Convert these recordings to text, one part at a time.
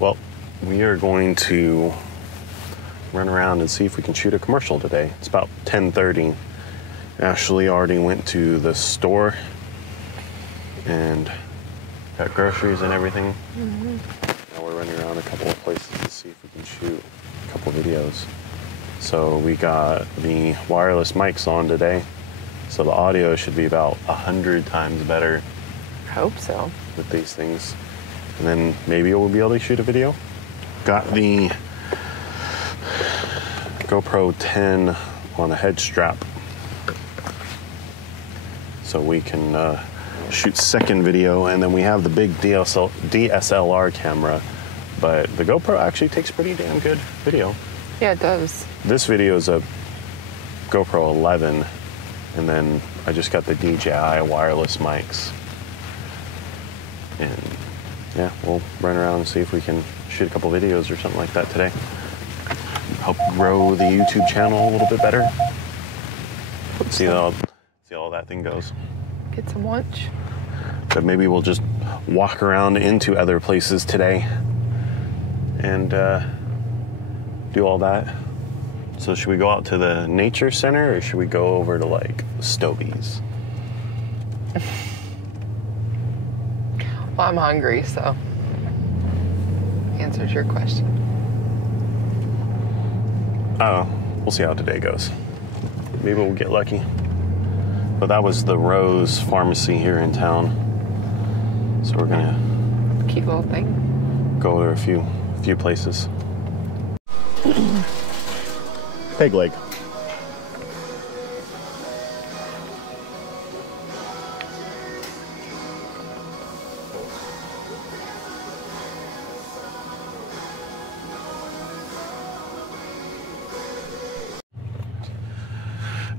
Well, we are going to run around and see if we can shoot a commercial today. It's about 10:30. Ashley already went to the store and got groceries and everything. Now we're running around a couple of places to see if we can shoot a couple videos. So we got the wireless mics on today, so the audio should be about 100 times better. I hope so. With these things. And then maybe we'll be able to shoot a video. Got the GoPro 10 on a head strap, so we can shoot second video. And then we have the big DSLR camera, but the GoPro actually takes pretty damn good video. Yeah, it does. This video is a GoPro 11, and then I just got the DJI wireless mics. And yeah, we'll run around and see if we can shoot a couple videos or something like that today. Help grow the YouTube channel a little bit better. See how that thing goes. Get some lunch. But maybe we'll just walk around into other places today and do all that. So should we go out to the nature center, or should we go over to like Stobies? Well, I'm hungry, so answers your question. Oh, we'll see how today goes. Maybe we'll get lucky. But that was the Rose Pharmacy here in town. So we're gonna cute little thing. Go to a few places. Peg leg.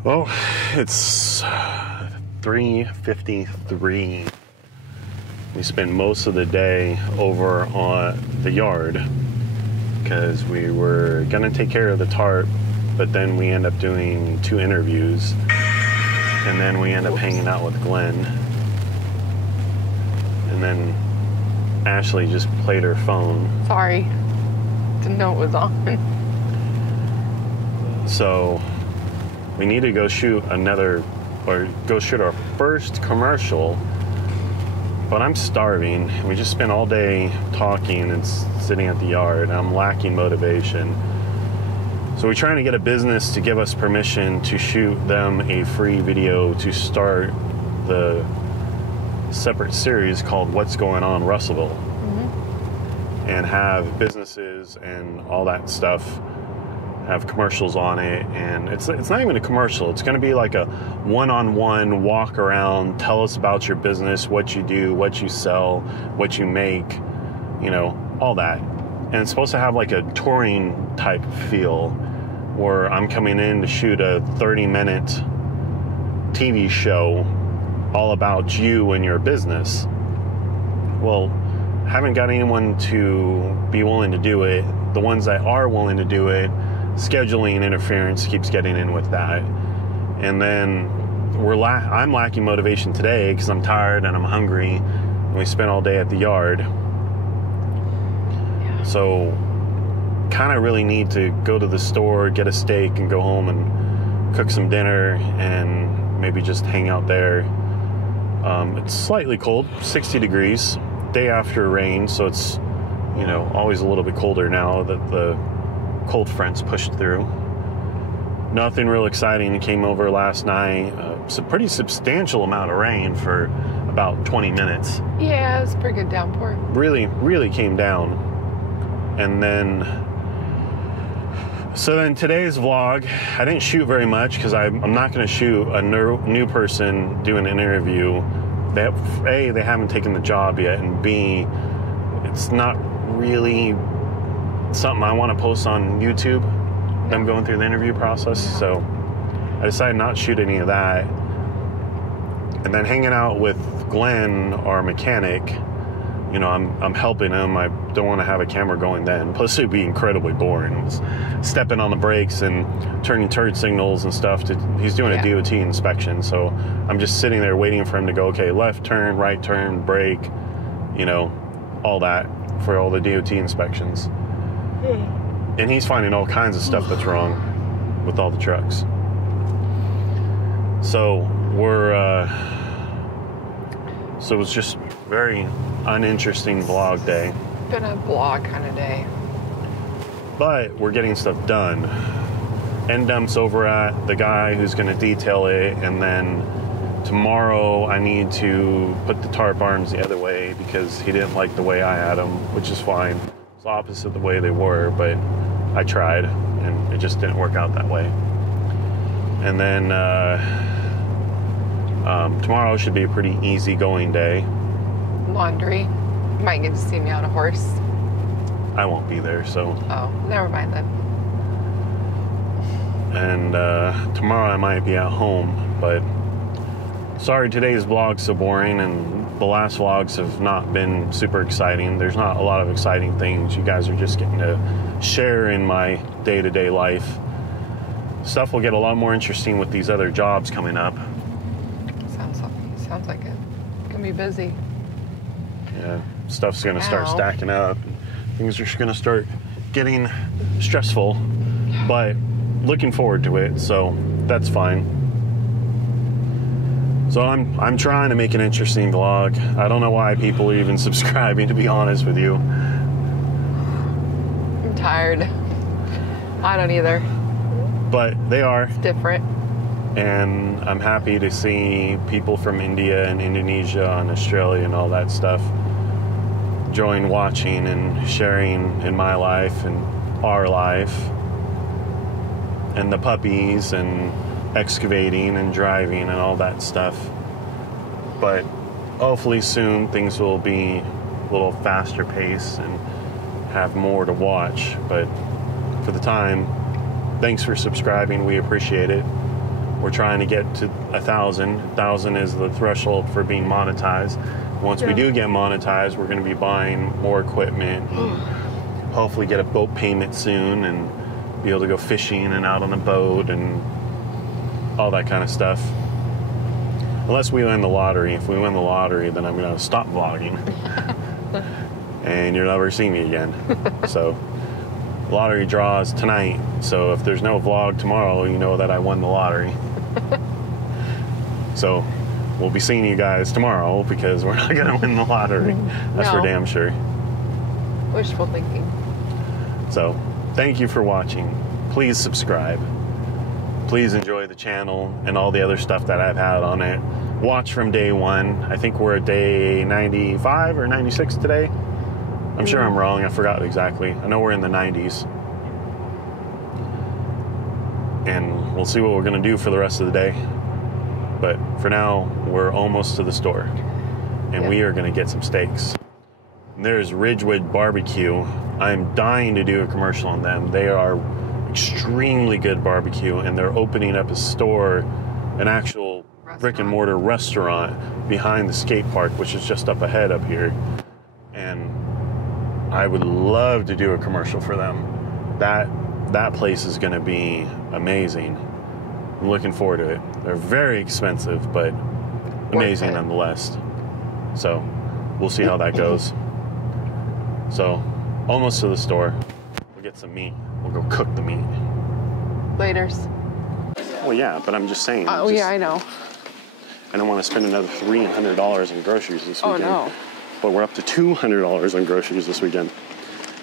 Well, it's 3:53. We spent most of the day over on the yard because we were gonna take care of the tarp, but then we end up doing 2 interviews, and then we end up hanging out with Glenn, and then Ashley just played her phone. Sorry, didn't know it was on. So we need to go shoot our first commercial, but I'm starving. We just spent all day talking and sitting at the yard, and I'm lacking motivation. So we're trying to get a business to give us permission to shoot them a free video to start the separate series called What's Going On Russellville, and have businesses and all that stuff have commercials on it. And it's not even a commercial. It's going to be like a one-on-one walk around, tell us about your business, what you do, what you sell, what you make, you know, all that. And it's supposed to have like a touring type feel, where I'm coming in to shoot a 30-minute TV show all about you and your business. Well, haven't got anyone to be willing to do it. The ones that are willing to do it, scheduling interference keeps getting in with that. And then I'm lacking motivation today because I'm tired and I'm hungry, and we spent all day at the yard. Yeah. So kind of really need to go to the store, get a steak, and go home and cook some dinner and maybe just hang out there. It's slightly cold, 60 degrees, day after rain, so it's, you know, always a little bit colder now that the cold fronts pushed through. Nothing real exciting came over last night. It's a pretty substantial amount of rain for about 20 minutes. Yeah, it was a pretty good downpour. Really came down. And then, so then today's vlog, I didn't shoot very much because I'm not going to shoot a new person doing an interview. A, they haven't taken the job yet, and B, it's not really something I want to post on YouTube, them going through the interview process. So I decided not to shoot any of that. And then hanging out with Glenn, our mechanic, you know, I'm helping him. I don't want to have a camera going then. Plus it would be incredibly boring. It's stepping on the brakes and turning turn signals and stuff. He's doing a DOT inspection. So I'm just sitting there waiting for him to go, okay, left turn, right turn, brake, you know, all that. for all the DOT inspections. And he's finding all kinds of stuff that's wrong with all the trucks. So so it was just very uninteresting vlog day. Been a vlog kind of day. But we're getting stuff done. End dump's over at the guy who's going to detail it, and then tomorrow I need to put the tarp arms the other way because he didn't like the way I had them, which is fine. It's opposite the way they were, but I tried and it just didn't work out that way. And then tomorrow should be a pretty easy going day. Laundry. You might get to see me on a horse. I won't be there, so. Oh, never mind then. And tomorrow I might be at home, but sorry today's vlog's so boring, and the last vlogs have not been super exciting. There's not a lot of exciting things. You guys are just getting to share in my day-to-day life. Stuff will get a lot more interesting with these other jobs coming up. Sounds like it. It's gonna be busy. Yeah, stuff's gonna start stacking up. Things are gonna start getting stressful, but looking forward to it, so that's fine. So I'm trying to make an interesting vlog. I don't know why people are even subscribing, to be honest with you. I'm tired. I don't either. But they are. It's different. And I'm happy to see people from India and Indonesia and Australia and all that stuff join watching and sharing in my life and our life. And the puppies and excavating and driving and all that stuff. But hopefully soon things will be a little faster pace and have more to watch. But for the time, thanks for subscribing. We appreciate it. We're trying to get to 1,000. 1,000 is the threshold for being monetized. Once we do get monetized, we're going to be buying more equipment and hopefully get a boat payment soon and be able to go fishing and out on a boat and all that kind of stuff. Unless we win the lottery. If we win the lottery, then I'm going to stop vlogging. And you'll never see me again. So, lottery draws tonight. So if there's no vlog tomorrow, you know that I won the lottery. So, we'll be seeing you guys tomorrow because we're not going to win the lottery. That's for damn sure. Wishful thinking. So, thank you for watching. Please subscribe. Please enjoy the channel and all the other stuff that I've had on it. Watch from day one. I think we're at day 95 or 96 today. I'm sure I'm wrong. I forgot exactly. I know we're in the 90s. And we'll see what we're going to do for the rest of the day. But for now, we're almost to the store. And we are going to get some steaks. There's Ridgewood Barbecue. I'm dying to do a commercial on them. They are extremely good barbecue, and they're opening up a store, an actual brick and mortar restaurant behind the skate park, which is just up ahead up here. And I would love to do a commercial for them. That place is going to be amazing. I'm looking forward to it. They're very expensive, but amazing nonetheless. So we'll see how that goes. So almost to the store. We'll get some meat. We'll go cook the meat. Laters. Well, yeah, but I'm just saying. Oh, yeah, I know. I don't want to spend another $300 on groceries this weekend. Oh, no. But we're up to $200 on groceries this weekend.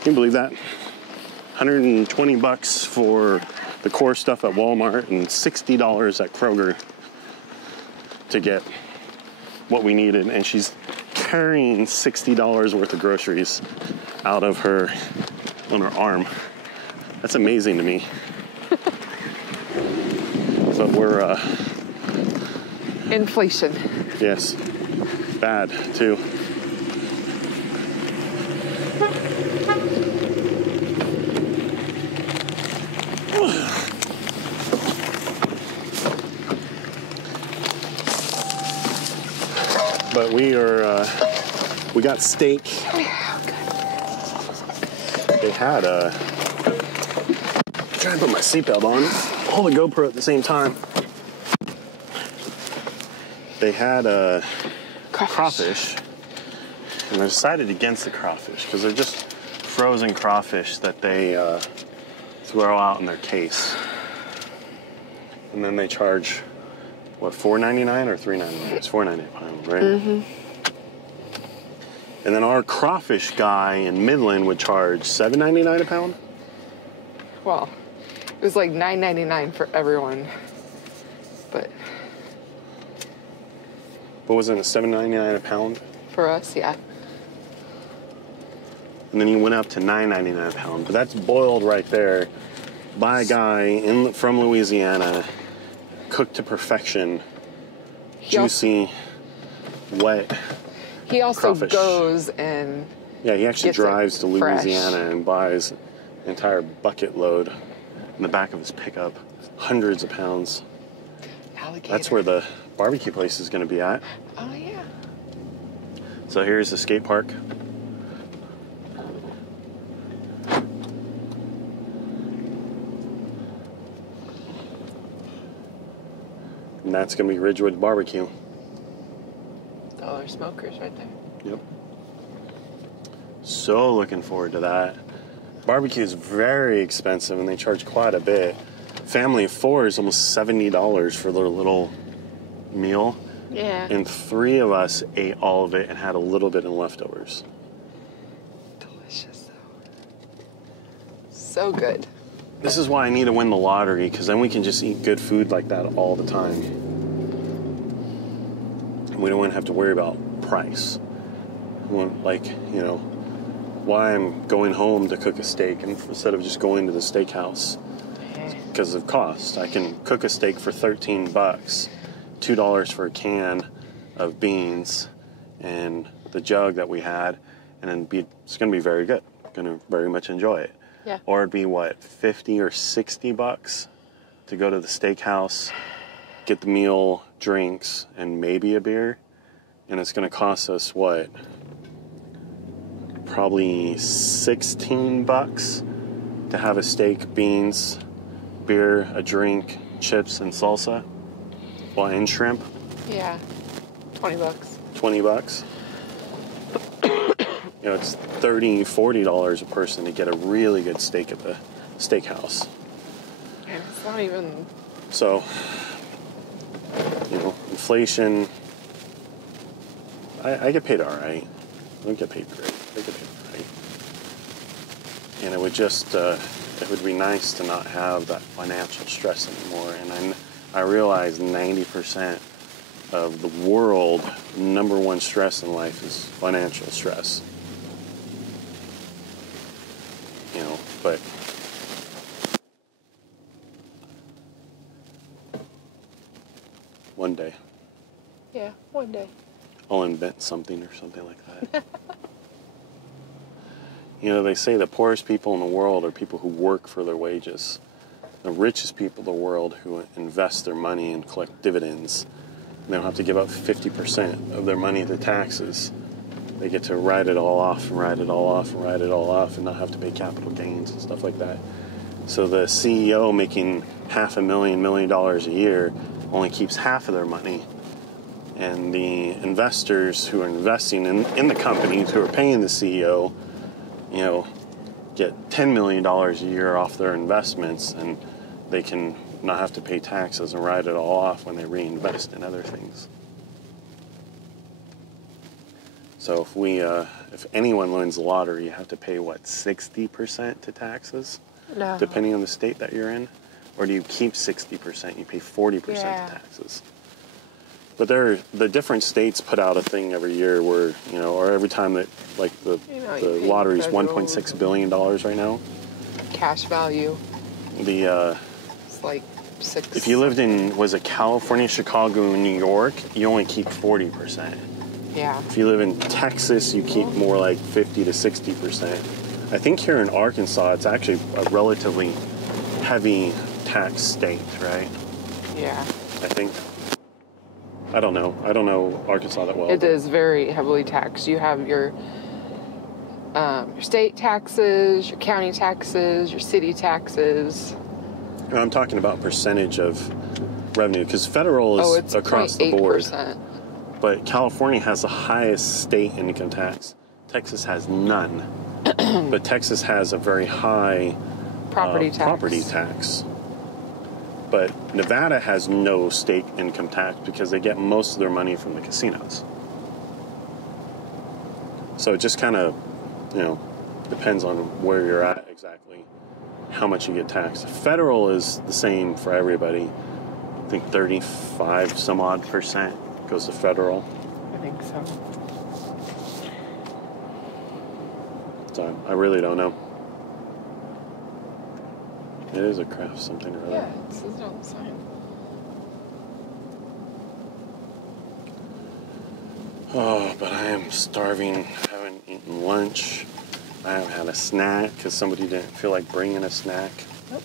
Can you believe that? 120 bucks for the core stuff at Walmart and $60 at Kroger to get what we needed. And she's carrying $60 worth of groceries out of her, on her arm. That's amazing to me. But we're, inflation. Yes. Bad, too. But we got steak. They had trying to put my seatbelt on, hold the GoPro at the same time. They had crawfish, And I decided against the crawfish because they're just frozen crawfish that they throw out in their case. And then they charge, what, $4.99 or $3.99? It's $4.99 a pound, right? Mm-hmm. And then our crawfish guy in Midland would charge $7.99 a pound? Well, it was like $9.99 for everyone. But wasn't it $7.99 a pound? For us, yeah. And then he went up to $9.99 a pound. But that's boiled right there by a guy from Louisiana, cooked to perfection, juicy, wet. He also crawfish. Goes and he actually drives to Louisiana fresh. and buys an entire bucket load in the back of his pickup, hundreds of pounds. Alligator. That's where the barbecue place is going to be at. Oh yeah. So here's the skate park. And that's going to be Ridgewood Barbecue. Oh, there's smokers right there. Yep. So looking forward to that. Barbecue is very expensive and they charge quite a bit. Family of 4 is almost $70 for their little meal. Yeah. And 3 of us ate all of it and had a little bit in leftovers. Delicious though. So good. This is why I need to win the lottery, because then we can just eat good food like that all the time. And we don't have to worry about price. Like, you know, why I'm going home to cook a steak instead of just going to the steakhouse. Because of cost. I can cook a steak for $13, $2 for a can of beans and the jug that we had, and then it's going to be very good. Going to very much enjoy it. Yeah. Or it'd be what, $50 or $60 to go to the steakhouse, get the meal, drinks, and maybe a beer, and it's going to cost us what? Probably $16 to have a steak, beans, beer, a drink, chips, and salsa. Well, and shrimp. Yeah. $20. $20. You know, it's $30, $40 a person to get a really good steak at the steakhouse. And it's not even... So, you know, inflation, I get paid all right. I don't get paid great. I get paid all right. And it would just, it would be nice to not have that financial stress anymore. And I realize 90% of the world, number one stress in life is financial stress. You know, but one day. Yeah, one day. I'll invent something or something like that. You know, they say the poorest people in the world are people who work for their wages. The richest people in the world who invest their money and collect dividends. They don't have to give up 50% of their money to taxes. They get to write it all off and write it all off and write it all off and not have to pay capital gains and stuff like that. So the CEO making $500,000 million a year only keeps half of their money. And the investors who are investing in the companies who are paying the CEO, you know, get $10 million a year off their investments, and they can not have to pay taxes and write it all off when they reinvest in other things. So if anyone wins the lottery, you have to pay, what, 60% to taxes? No. Depending on the state that you're in? Or do you keep 60%, you pay 40% to taxes? But the different states put out a thing every year where, you know, or every time that, like, the lottery is $1.6 billion right now. Cash value. It's like 6. If you lived in, was it California, Chicago, and New York, you only keep 40%. Yeah. If you live in Texas, you keep more like 50 to 60%. I think here in Arkansas, it's actually a relatively heavy tax state, right? Yeah. I think. I don't know Arkansas that well. It is very heavily taxed. You have your state taxes, your county taxes, your city taxes. I'm talking about percentage of revenue, because federal is across the board. But California has the highest state income tax. Texas has none. But Texas has a very high Property tax. But Nevada has no state income tax because they get most of their money from the casinos. So it just kind of, depends on where you're at exactly, how much you get taxed. Federal is the same for everybody. I think 35 some odd % goes to federal. I think so. So I really don't know. It is a craft something or other. Yeah, it says it on the sign. Oh, but I am starving. I haven't eaten lunch. I haven't had a snack because somebody didn't feel like bringing a snack. Nope.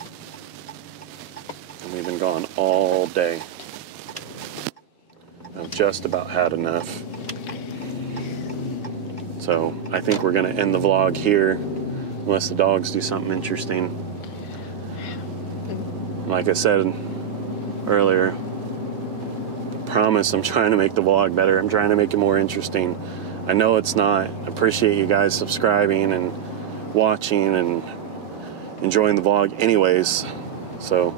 And we've been gone all day. I've just about had enough. So I think we're going to end the vlog here unless the dogs do something interesting. Like I said earlier, promise I'm trying to make the vlog better. I'm trying to make it more interesting. I know it's not. I appreciate you guys subscribing and watching and enjoying the vlog anyways. So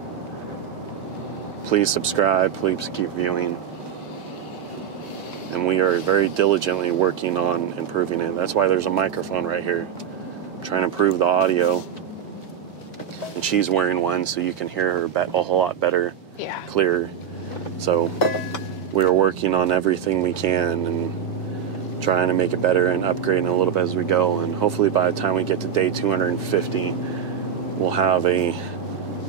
please subscribe. Please keep viewing. And we are very diligently working on improving it. That's why there's a microphone right here. I'm trying to improve the audio. And she's wearing one so you can hear her a whole lot better, clearer. So we are working on everything we can and trying to make it better and upgrading a little bit as we go. And hopefully by the time we get to day 250, we'll have a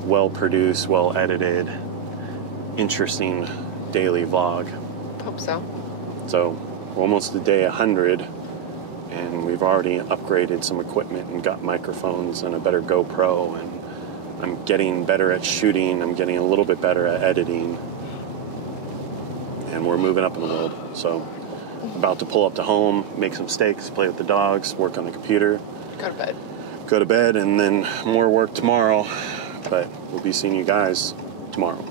well-produced, well-edited, interesting daily vlog. Hope so. So we're almost to day 100, and we've already upgraded some equipment and got microphones and a better GoPro, and I'm getting better at shooting. I'm getting a little bit better at editing, and we're moving up in the world. So about to pull up to home, make some steaks, play with the dogs, work on the computer. Go to bed, and then more work tomorrow. But we'll be seeing you guys tomorrow.